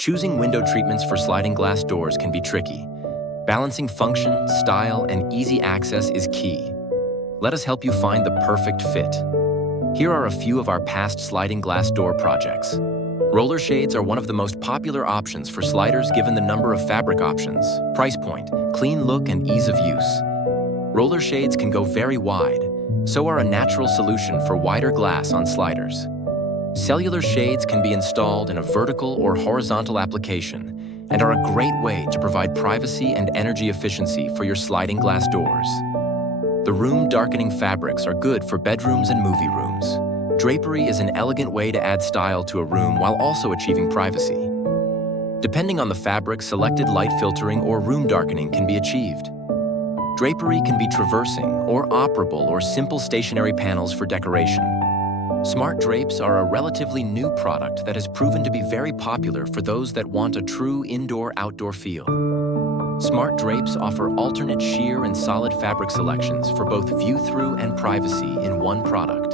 Choosing window treatments for sliding glass doors can be tricky. Balancing function, style, and easy access is key. Let us help you find the perfect fit. Here are a few of our past sliding glass door projects. Roller shades are one of the most popular options for sliders given the number of fabric options, price point, clean look, and ease of use. Roller shades can go very wide, so are a natural solution for wider glass on sliders. Cellular shades can be installed in a vertical or horizontal application and are a great way to provide privacy and energy efficiency for your sliding glass doors. The room darkening fabrics are good for bedrooms and movie rooms. Drapery is an elegant way to add style to a room while also achieving privacy. Depending on the fabric, selected light filtering or room darkening can be achieved. Drapery can be traversing or operable or simple stationary panels for decoration. Smart drapes are a relatively new product that has proven to be very popular for those that want a true indoor-outdoor feel. Smart drapes offer alternate sheer and solid fabric selections for both view-through and privacy in one product.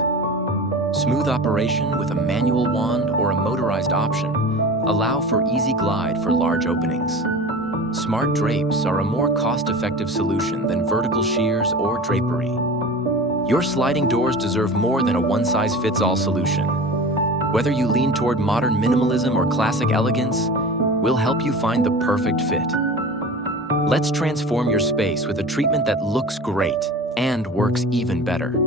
Smooth operation with a manual wand or a motorized option allow for easy glide for large openings. Smart drapes are a more cost-effective solution than vertical shears or drapery. Your sliding doors deserve more than a one-size-fits-all solution. Whether you lean toward modern minimalism or classic elegance, we'll help you find the perfect fit. Let's transform your space with a treatment that looks great and works even better.